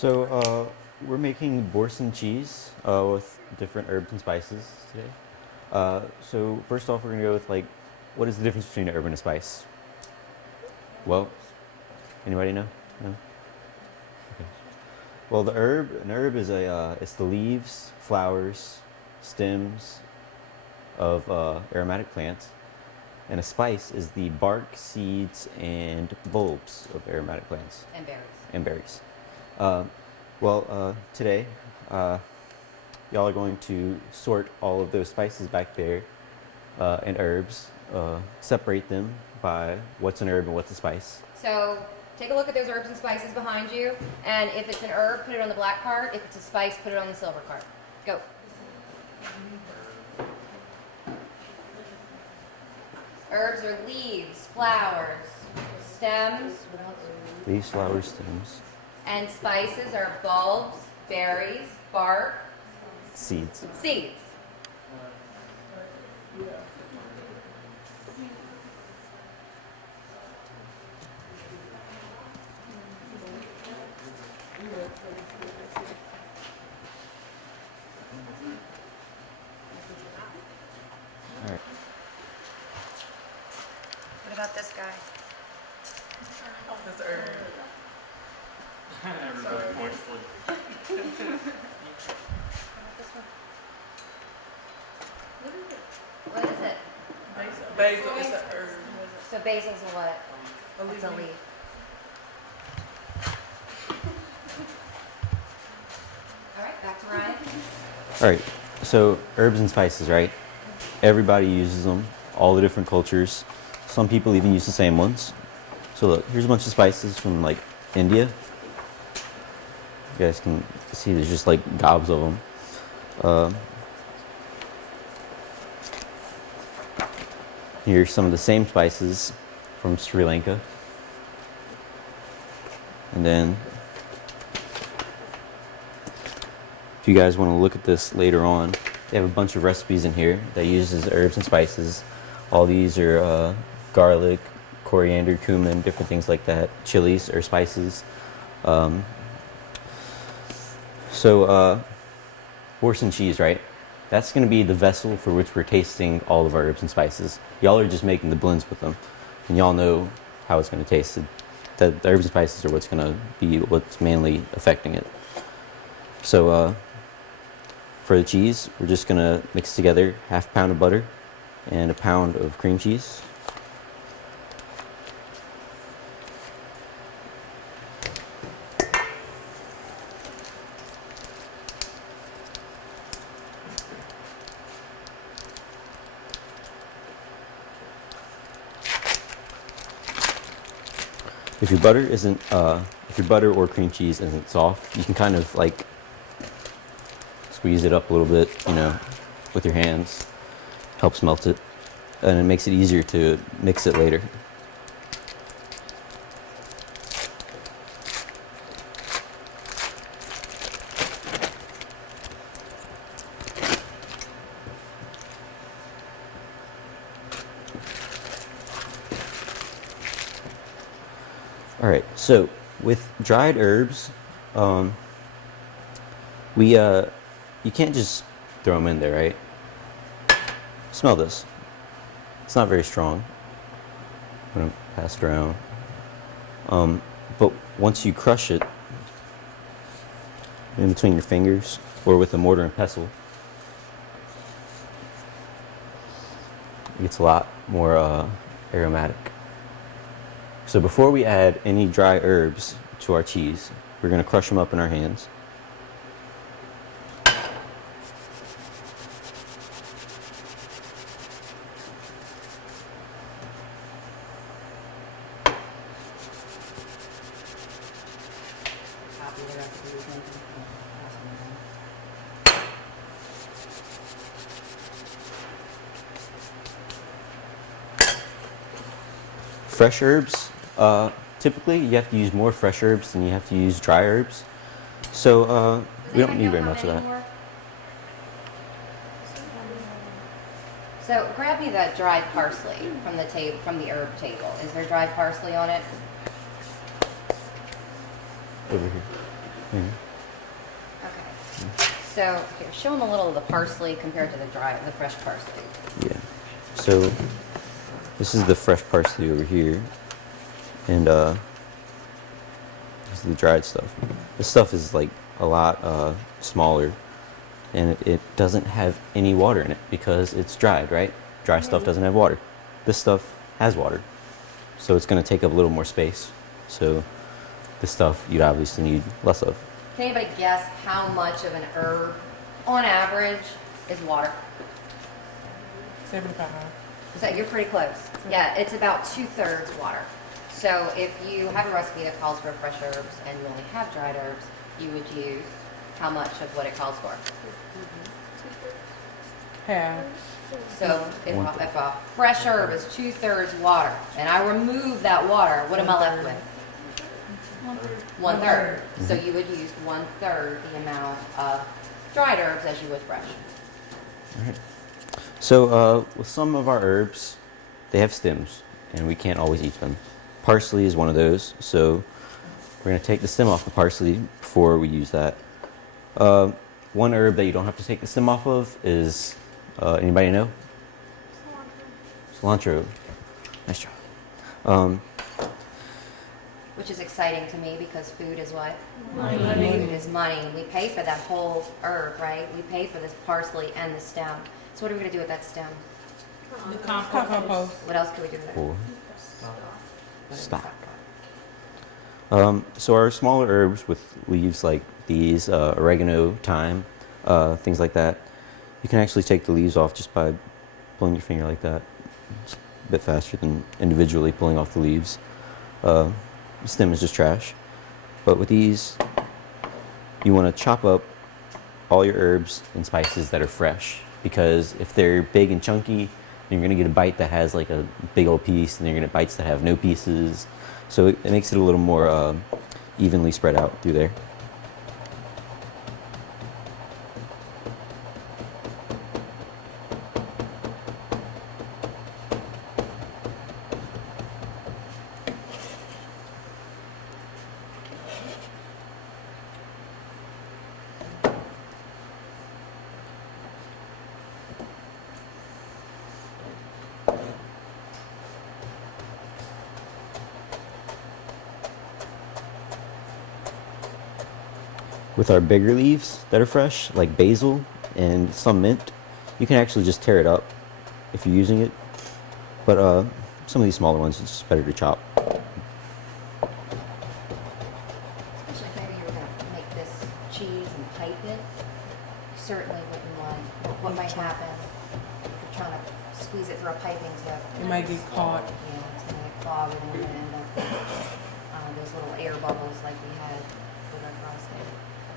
We're making Borson cheese with different herbs and spices today. So first off, we're gonna go with like, what is the difference between an herb and a spice? Well, anybody know? No. Okay. Well, an herb is it's the leaves, flowers, stems of aromatic plants, and a spice is the bark, seeds, and bulbs of aromatic plants And berries. and berries. Today, y'all are going to sort all of those spices back there and herbs, separate them by what's an herb and what's a spice. So take a look at those herbs and spices behind you, and if it's an herb, put it on the black card. If it's a spice, put it on the silver card. Go. Herbs are leaves, flowers, stems, Leaves, flowers, stems, and spices are bulbs, berries, bark, seeds. seeds. All right. What about this guy? That's herb. Everybody points like. What is it? Basil is a herb. So basil's a what? It's a leaf. All right, back to Ryan. All right. So herbs and spices, right? Everybody uses them. All the different cultures. Some people even use the same ones. So look, here's a bunch of spices from like India. You guys can see there's just like gobs of them. Here's some of the same spices from Sri Lanka. And then, if you guys want to look at this later on, they have a bunch of recipes in here that uses herbs and spices. All these are garlic, coriander, cumin, different things like that, chilies or spices. Horse and cheese, right? That's going to be the vessel for which we're tasting all of our herbs and spices. Y'all are just making the blends with them, and y'all know how it's going to taste. The herbs and spices are what's going to be what's mainly affecting it. So for the cheese, we're just going to mix together half a pound of butter and a pound of cream cheese. If your butter or cream cheese isn't soft, you can kind of like squeeze it up a little bit, with your hands. Helps melt it, and it makes it easier to mix it later. All right, so with dried herbs, you can't just throw them in there, right? Smell this. It's not very strong. I'm gonna pass it around. But once you crush it in between your fingers or with a mortar and pestle, it gets a lot more aromatic. So before we add any dry herbs to our cheese, we're going to crush them up in our hands. Copy the recipe. Fresh herbs, typically you have to use more fresh herbs than you have to use dry herbs. So we don't need very much of that. So grab me that dried parsley from the herb table. Is there dried parsley on it? Over here. Okay. So here, show them a little of the parsley compared to the fresh parsley. Yeah. So this is the fresh parsley over here, and this is the dried stuff. This stuff is like a lot smaller, and it doesn't have any water in it because it's dried, right? Dry stuff doesn't have water. This stuff has water, so it's going to take up a little more space. So this stuff you'd obviously need less of. Can anybody guess how much of an herb, on average, is water? 75. So you're pretty close. Yeah, it's about 2/3 water. So if you have a recipe that calls for fresh herbs and you only have dried herbs, you would use how much of what it calls for? Half. So if a fresh herb is 2/3 water, and I remove that water, what am I left with? 1/3. So you would use 1/3 the amount of dried herbs as you would fresh. All right. So with some of our herbs, they have stems, and we can't always eat them. Parsley is one of those, so we're going to take the stem off the parsley before we use that. One herb that you don't have to take the stem off of is, anybody know? Cilantro. Nice job. Which is exciting to me because food is what? Money. Food is money. We pay for that whole herb, right? We pay for this parsley and the stem. So what are we going to do with that stem? The compost. What else can we do with it? Or What is stock. stock? So our smaller herbs with leaves like these, oregano, thyme, things like that, you can actually take the leaves off just by pulling your finger like that. It's a bit faster than individually pulling off the leaves. The stem is just trash. But with these, you want to chop up all your herbs and spices that are fresh, because if they're big and chunky, then you're going to get a bite that has like a big old piece, and you're going to get bites that have no pieces. So it makes it a little more evenly spread out through there. With our bigger leaves that are fresh, like basil and some mint, you can actually just tear it up if you're using it. But some of these smaller ones, it's just better to chop. Especially if maybe you were going to make this cheese and pipe it. You certainly wouldn't want what might happen if you're trying to squeeze it through a piping tip. It might get caught. Yeah, it's going to get clogged and we're going to end up with those little air bubbles like we had with our frosting.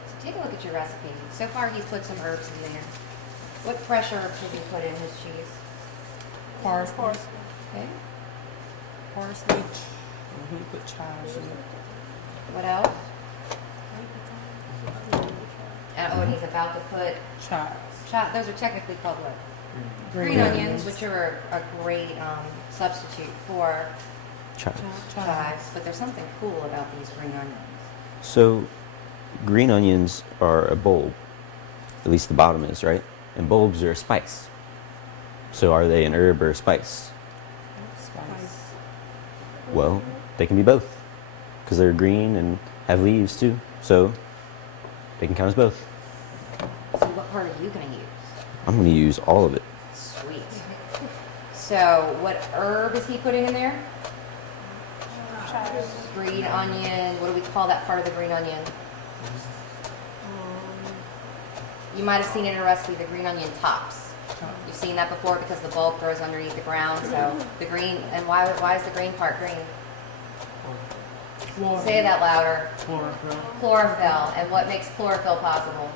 So take a look at your recipe. So far he's put some herbs in there. What fresh herbs have you put in his cheese? Parsley. Okay. Parsley. He put chives in it. What else? And he's about to put Chives. those are technically called what? Green onions, which are a great substitute for Chives. chives. But there's something cool about these green onions. So green onions are a bulb. At least the bottom is, right? And bulbs are a spice. So are they an herb or a spice? Spice. Well, they can be both, because they're green and have leaves too. So they can count as both. So what part are you going to use? I'm going to use all of it. Sweet. So what herb is he putting in there? Green onion. What do we call that part of the green onion? You might have seen it in a recipe, the green onion tops. You've seen that before because the bulb grows underneath the ground. So the green, and why is the green part green? Say that louder. Chlorophyll. And what makes chlorophyll possible?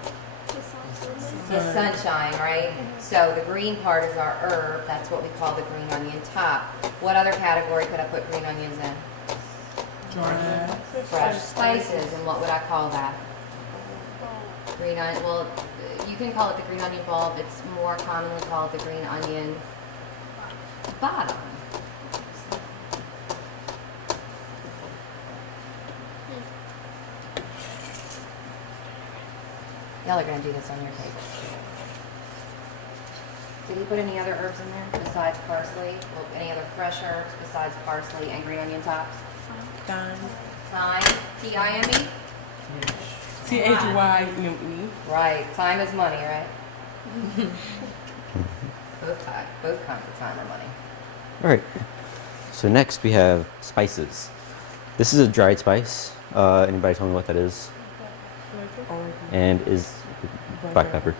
The sunshine, right? So the green part is our herb. That's what we call the green onion top. What other category could I put green onions in? Fresh spices. And what would I call that? Green onion. Well, you can call it the green onion bulb. It's more commonly called the green onion bottom. Y'all are gonna do this on your table. Did he put any other herbs in there besides parsley? Well, any other fresh herbs besides parsley and green onion tops? Thyme. Thyme, T-I-M-E? Thyme. Right, time is money, right? both kinds of time are money. All right. So next we have spices. This is a dried spice. Anybody tell me what that is? And is black pepper.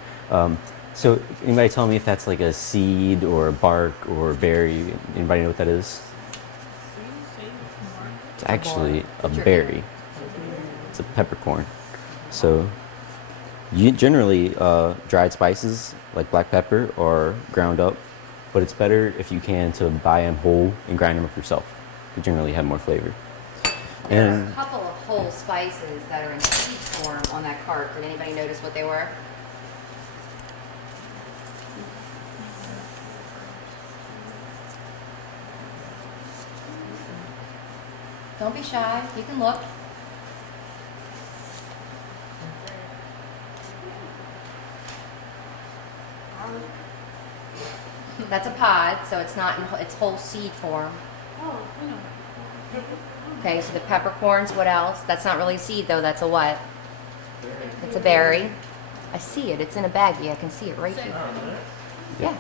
So anybody tell me if that's like a seed or a bark or a berry? Anybody know what that is? It's actually a berry. It's a peppercorn. So you generally dried spices like black pepper are ground up, but it's better if you can to buy them whole and grind them up yourself. They generally have more flavor. There are a And couple of whole spices that are in seed form on that cart. Did anybody notice what they were? Don't be shy. You can look. That's a pod, so it's not in its whole seed form. Okay, so the peppercorns, what else? That's not really a seed though, that's a what? It's a berry. I see it, it's in a baggie, I can see it right here. Yeah.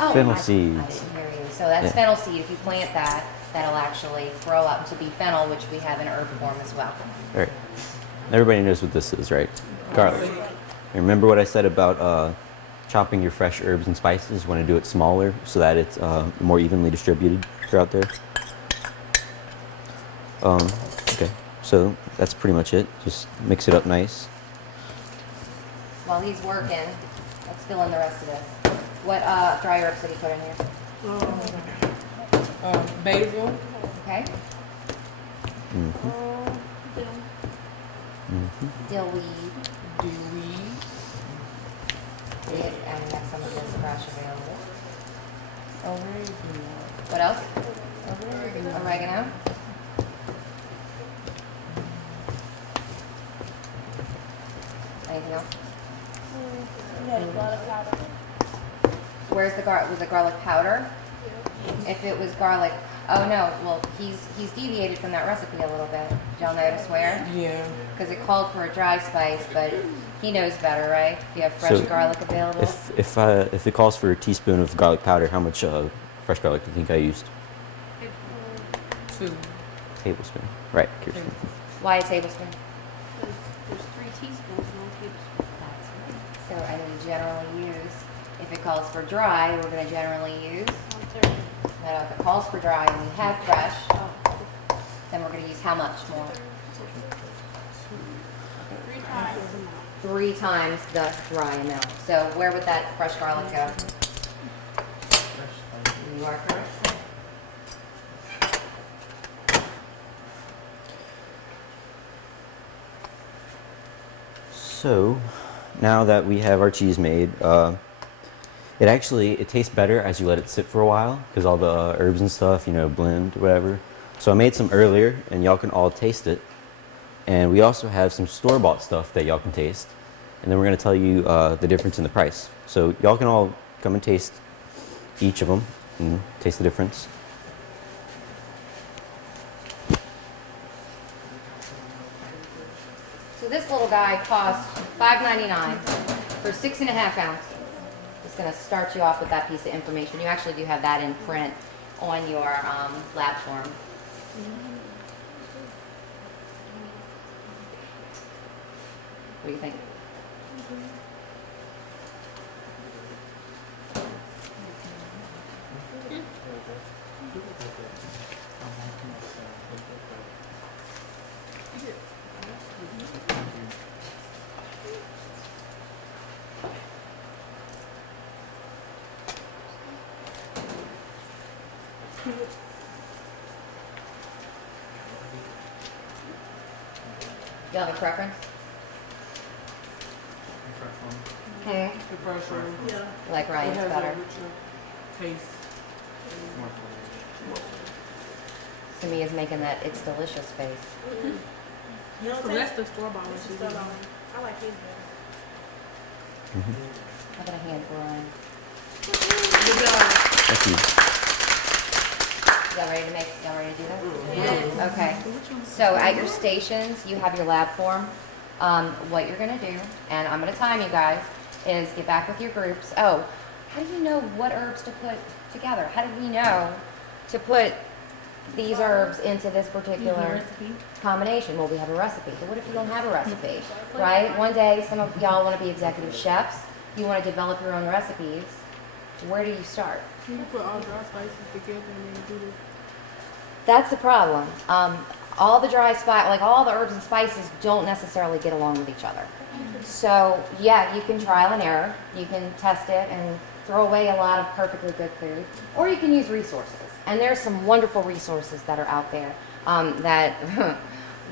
Oh, Fennel I seeds. didn't hear you. So that's Yeah. fennel seed. If you plant that, that'll actually grow up to be fennel, which we have in herb form as well. all right, everybody knows what this is, right? Garlic. Remember what I said about chopping your fresh herbs and spices? You want to do it smaller so that it's more evenly distributed throughout there. Okay, so that's pretty much it. Just mix it up nice. While he's working, let's fill in the rest of this. What dry herbs did he put in here? Basil. Okay. Dillweed. Dewey. And next some of this fresh available. Oregano. What else? Oregano. Oregano. Anything else? Where's the garlic? Was it garlic powder? If it was garlic, oh no, well he's deviated from that recipe a little bit. Did y'all notice where? Yeah. Because it called for a dry spice, but he knows better, right? If you have fresh So, garlic available. If it calls for a teaspoon of garlic powder, how much fresh garlic do you think I used? 2. Tablespoon. Right, Kirsten. Why a tablespoon? There's 3 teaspoons and 1 tablespoon. So I would generally use, if it calls for dry, we're going to generally use. 1/3. Now, if it calls for dry and we have fresh, Oh, then we're going to use how much more? 3 times the amount. 3 times the dry amount. So where would that fresh garlic go? You are correct. So, now that we have our cheese made, it tastes better as you let it sit for a while because all the herbs and stuff, blend, whatever. So I made some earlier, and y'all can all taste it. And we also have some store-bought stuff that y'all can taste. And then we're gonna tell you the difference in the price. So y'all can all come and taste each of them and taste the difference. So this little guy costs $5.99 for 6.5 ounces. Just going to start you off with that piece of information. You actually do have that in print on your lab form. What do you think? Do you have a preference? Hmm. The first one. Yeah. Like It Ryan's has better. a richer taste. To me is making that it's delicious face. You know, So that's the store-bought one. I I like his better. How about a handful, Ryan? Good job. Thank you. Y'all ready to do this? Yeah. Okay. So at your stations, you have your lab form. What you're gonna do, and I'm gonna time you guys, is get back with your groups. Oh, how do you know what herbs to put together? How do we know to put these herbs into this particular combination? Well, we have a recipe. But what if you don't have a recipe, right? One day, some of y'all want to be executive chefs. You want to develop your own recipes. Where do you start? You put all dry spices together and then do it. That's the problem. All the dry like all the herbs and spices don't necessarily get along with each other. So yeah, you can trial and error. You can test it and throw away a lot of perfectly good food, or you can use resources. And there's some wonderful resources that are out there that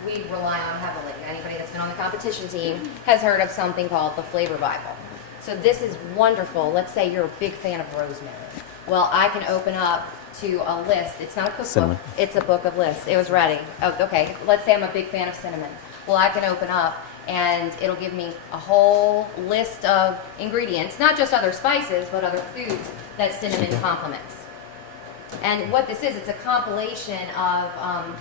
we rely on heavily. Anybody that's been on the competition team has heard of something called the Flavor Bible. So this is wonderful. Let's say you're a big fan of rosemary. Well, I can open up to a list. It's not a cookbook. Cinnamon. It's a book of lists. It was ready. Oh, okay. Let's say I'm a big fan of cinnamon. Well, I can open up and it'll give me a whole list of ingredients, not just other spices, but other foods that cinnamon complements. And what this is, it's a compilation of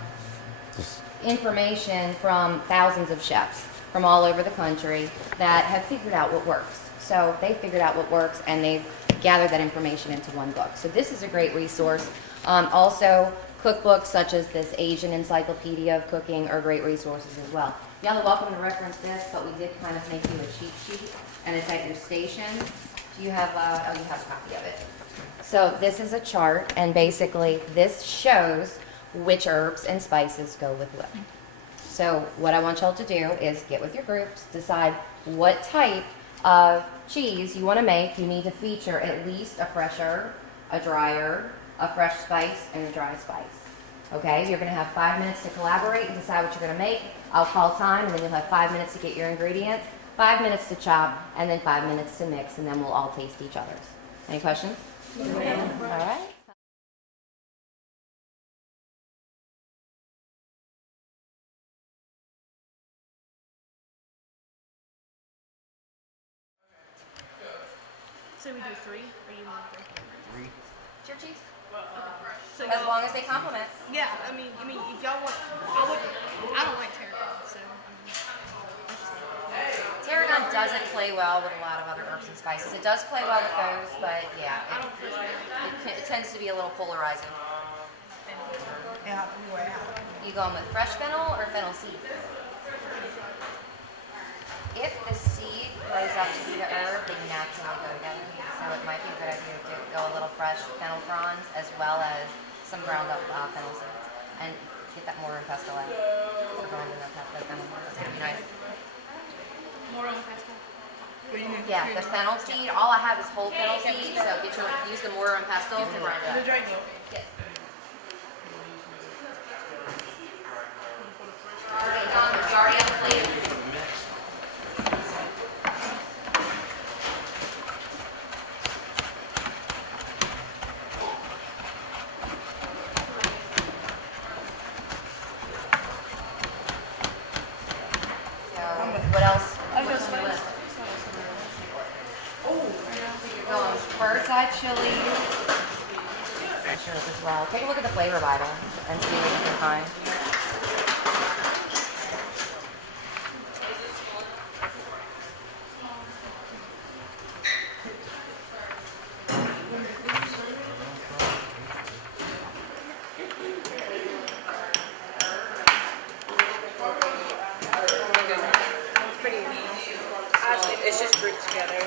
information from thousands of chefs from all over the country that have figured out what works. So they figured out what works and they've gathered that information into one book. So this is a great resource. Also, cookbooks such as this Asian Encyclopedia of Cooking are great resources as well. Y'all are welcome to reference this, but we did kind of make you a cheat sheet, and it's at your station. Do you have, oh, you have a copy of it. So this is a chart, and basically this shows which herbs and spices go with what. So what I want y'all to do is get with your groups, decide what type of cheese you want to make. You need to feature at least a fresh herb, a dry herb, a fresh spice, and a dry spice. Okay, you're going to have 5 minutes to collaborate and decide what you're going to make. I'll call time, and then you'll have 5 minutes to get your ingredients, 5 minutes to chop, and then 5 minutes to mix, and then we'll all taste each other's. Any questions? Yeah. All right. So we do 3, or you want 3? It's your cheese. So As long as they complement. yeah, I mean, if y'all want, I don't like tarragon, so Tarragon doesn't play well with a lot of other herbs and spices. It does play well with those, but yeah, I don't personally like it tends to be a little polarizing. Yeah, anyway. You going with fresh fennel or fennel seed? If the seed grows up to be the herb, they naturally go together. So it might be a good idea to go a little fresh fennel fronds as well as some ground up fennel seeds. And get that mortar and pestle out. So going in the fennel. It's going to be nice. more on pestle. Yeah, the fennel seed, all I have is whole fennel seed, so use the mortar and pestle to grind it The up. Drago. Yes. Okay, Don, you already have the plate. What else? What's on your list? You're going bird's eye chilies. Mushrooms as well. Take a look at the flavor Bible and see what you can find. It's pretty neat. It's just grouped together.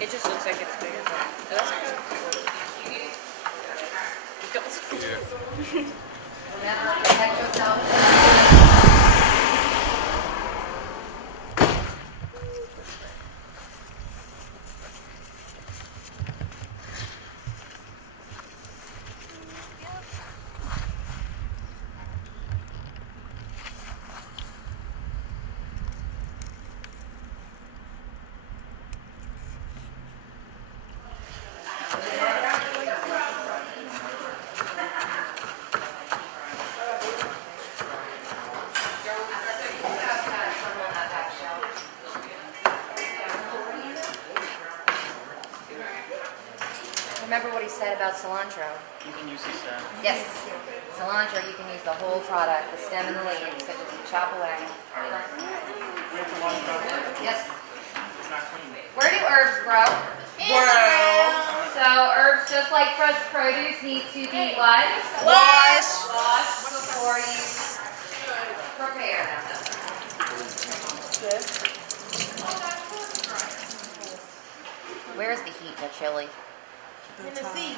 It just looks like it's bigger, but that's actually cool. Remember, protect yourself. remember what he said about cilantro? You can use this. Yes. Cilantro, you can use the whole product, the stem and the leaves, so just chop away. Yes. Where do herbs grow? So herbs, just like fresh produce, need to be what? Wash. Washed before you prepare them. Where's the heat in the chili? In the seed.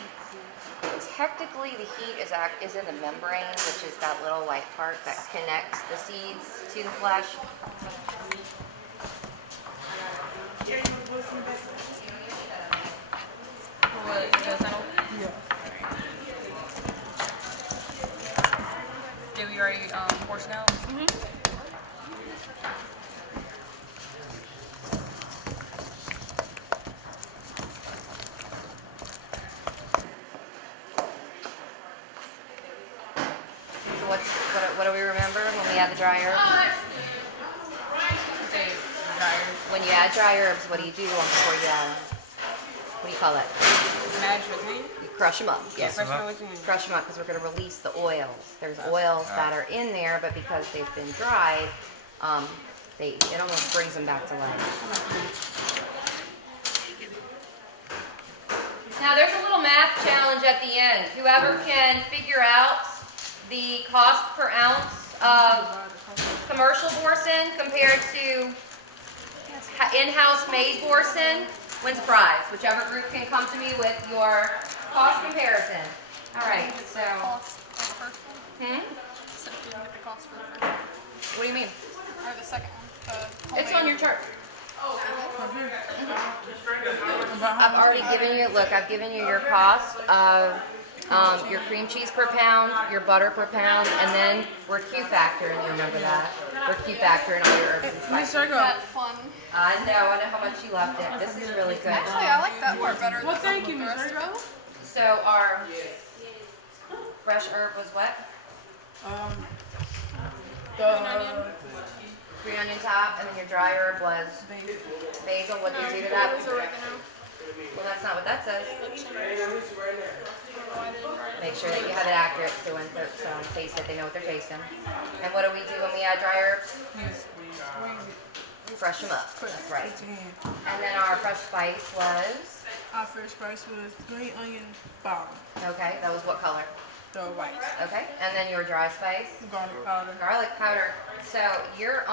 Technically, the heat is in the membrane, which is that little white part that connects the seeds to the flesh. Did we already portion out? So what do we remember when we add the dry herbs? When you add dry herbs, what do you do before you add them? What do you call that? Mash with me? You crush them up. Yes. Fresh what you mean? Crush them up because we're going to release the oils. There's oils that are in there, but because they've been dried, it almost brings them back to life. Now there's a little math challenge at the end. Whoever can figure out the cost per ounce of commercial boursin compared to in-house made boursin wins a prize. Whichever group can come to me with your cost comparison. All right, so. Cost for the first one? So did you get the cost for the first one? What do you mean? Or the second one? It's on your chart. I've already given you, look, I've given you your cost of your cream cheese per pound, your butter per pound, and then we're Q factor, and you remember that. We're Q factor in all your herbs and spices. That fun. I know how much you loved it. This is really good. Actually, I like that part better Well, than thank you, the Miss rest of Virgo. it. So our fresh herb was what? Green onion top, and then your dry herb was basil. What do you do to that? It was oregano. Well, that's not what that says. Make sure that you have it accurate so when folks taste it, they know what they're tasting. And what do we do when we add dry herbs? Fresh them up. That's right. And then our fresh spice was? Our first price was green onion bottom, Okay, that was what color? the white, Okay, and then your dry spice? garlic powder. Garlic powder. So your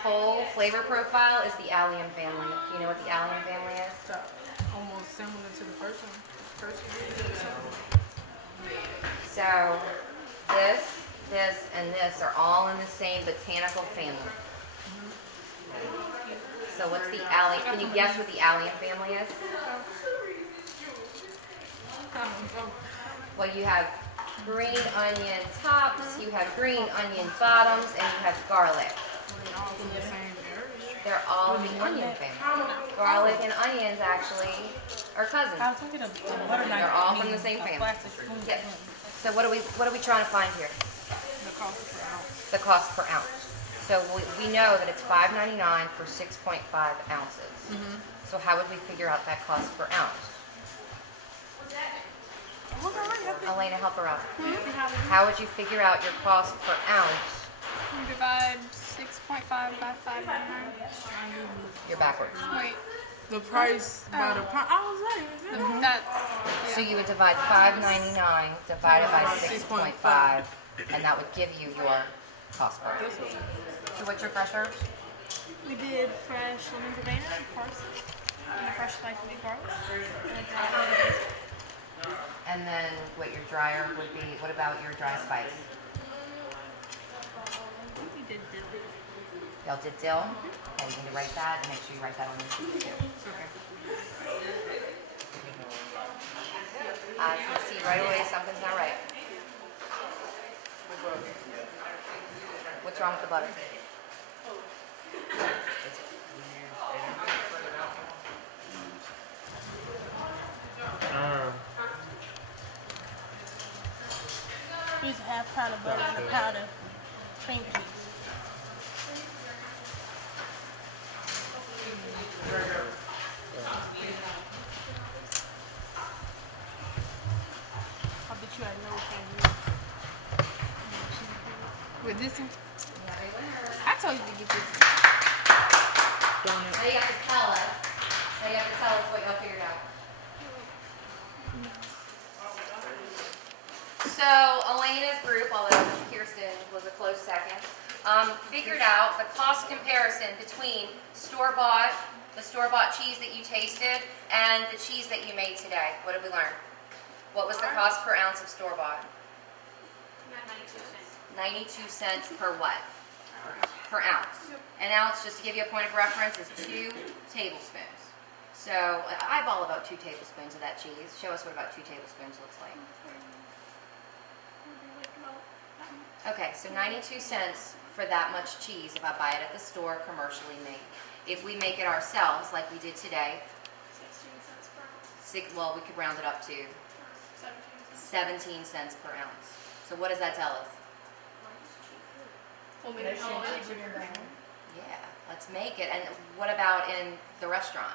whole flavor profile is the allium family. Do you know what the allium family is? So, almost similar to the first one. So this, and this are all in the same botanical family. So what's the allium? Can you guess what the allium family is? Well, you have green onion tops, you have green onion bottoms, and you have garlic. All from the same area. They're all in the onion family. Garlic and onions actually are cousins. I was thinking of the butter knife. They're all from the same family. Yes. So what are we trying to find here? The cost per ounce. The cost per ounce. So we know that it's $5.99 for 6.5 ounces. So how would we figure out that cost per ounce? Elena, help her out. How would you figure out your cost per ounce? You divide 6.5 by 5.99. You're backwards. Wait, The price by the pound. I was like, that's, So you would divide $5.99 divided by 6.5, and that would give you your cost per ounce. So what's your fresh herbs? We did fresh lemon verbena and parsley, and a fresh spice would be garlic. And then what your dry herb would be, what about your dry spice? We did dill. Y'all did dill? Okay, you need to write that and make sure you write that on the sheet too. I can see right away something's not right. What's wrong with the butter? Use a half pound of butter and a pound of cream cheese. told you to get this. Now you have to tell us. Now you have to tell us what y'all figured out. So Elena's group, although Kirsten was a close second, figured out the cost comparison between the store-bought cheese that you tasted, and the cheese that you made today. What did we learn? What was the cost per ounce of store-bought? 92 cents per what? Per ounce. An ounce, just to give you a point of reference, is 2 tablespoons. So eyeball about 2 tablespoons of that cheese. Show us what about 2 tablespoons looks like. Okay, so 92 cents for that much cheese if I buy it at the store, commercially made. If we make it ourselves, like we did today, 16 cents per ounce. well, we could round it up to 17 cents per ounce. So what does that tell us? Well, maybe cheaper. Yeah, let's make it. And what about in the restaurant?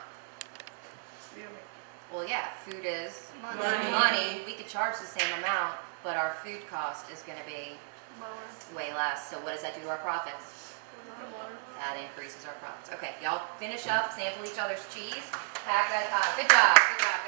Well, yeah, food is money. We could charge the same amount, but our food cost is going to be way less. So what does that do to our profits? That increases our profits. Okay, y'all finish up, sample each other's cheese, pack that. Good job. Good job.